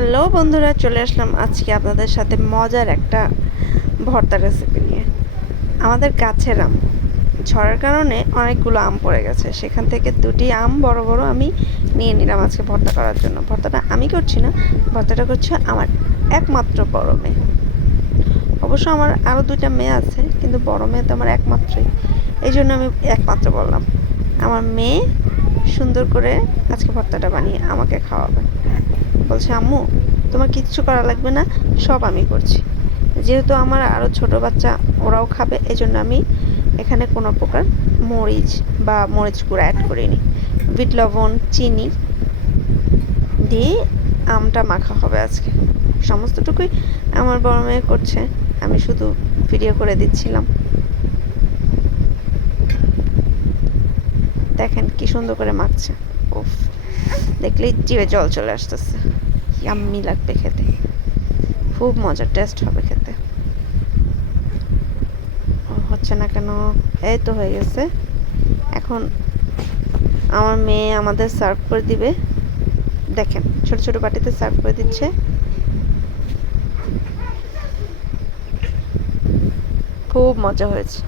Hello বন্ধুরা, চলে আসলাম আজকে আপনাদের সাথে মজার একটা ভর্তা রেসিপি নিয়ে। আমাদের গাছের আম ঝড়ের কারণে অনেকগুলো আম পড়ে গেছে, সেখান থেকে দুটি আম বড় বড় আমি নিয়ে নিলাম আজকে ভর্তা করার জন্য। ভর্তাটা আমি করছি না, ভর্তাটা করছে আমার একমাত্র বড় মেয়ে। অবশ্য আমার আরও দুইটা মেয়ে আছে, কিন্তু বড় মেয়ে তো আমার একমাত্রই, এই জন্য আমি একমাত্র বললাম। আমার মেয়ে সুন্দর করে আজকে ভর্তাটা বানিয়ে আমাকে খাওয়াবে। বলছে, আম্মু তোমার কিচ্ছু করা লাগবে না, সব আমি করছি। যেহেতু আমার আরও ছোট বাচ্চা, ওরাও খাবে, এই জন্য আমি এখানে কোনো প্রকার মরিচ বা মরিচ গুঁড়া অ্যাড করিনি। বিট লবণ, চিনি দিয়ে আমটা মাখা হবে আজকে। সমস্তটুকুই আমার বড় মেয়ে করছে, আমি শুধু ভিডিও করে দিচ্ছিলাম। দেখেন কি সুন্দর করে মাখছে, উফ, দেখলেই জিভে জল চলে আসতেছে। ইয়াম্মি লাগবে খেতে, খুব মজার টেস্ট হবে খেতে। হচ্ছে না কেন? এই তো হয়ে গেছে। এখন আমার মেয়ে আমাদের সার্ভ করে দিবে। দেখেন ছোট ছোট বাটিতে সার্ভ করে দিচ্ছে। খুব মজা হয়েছে।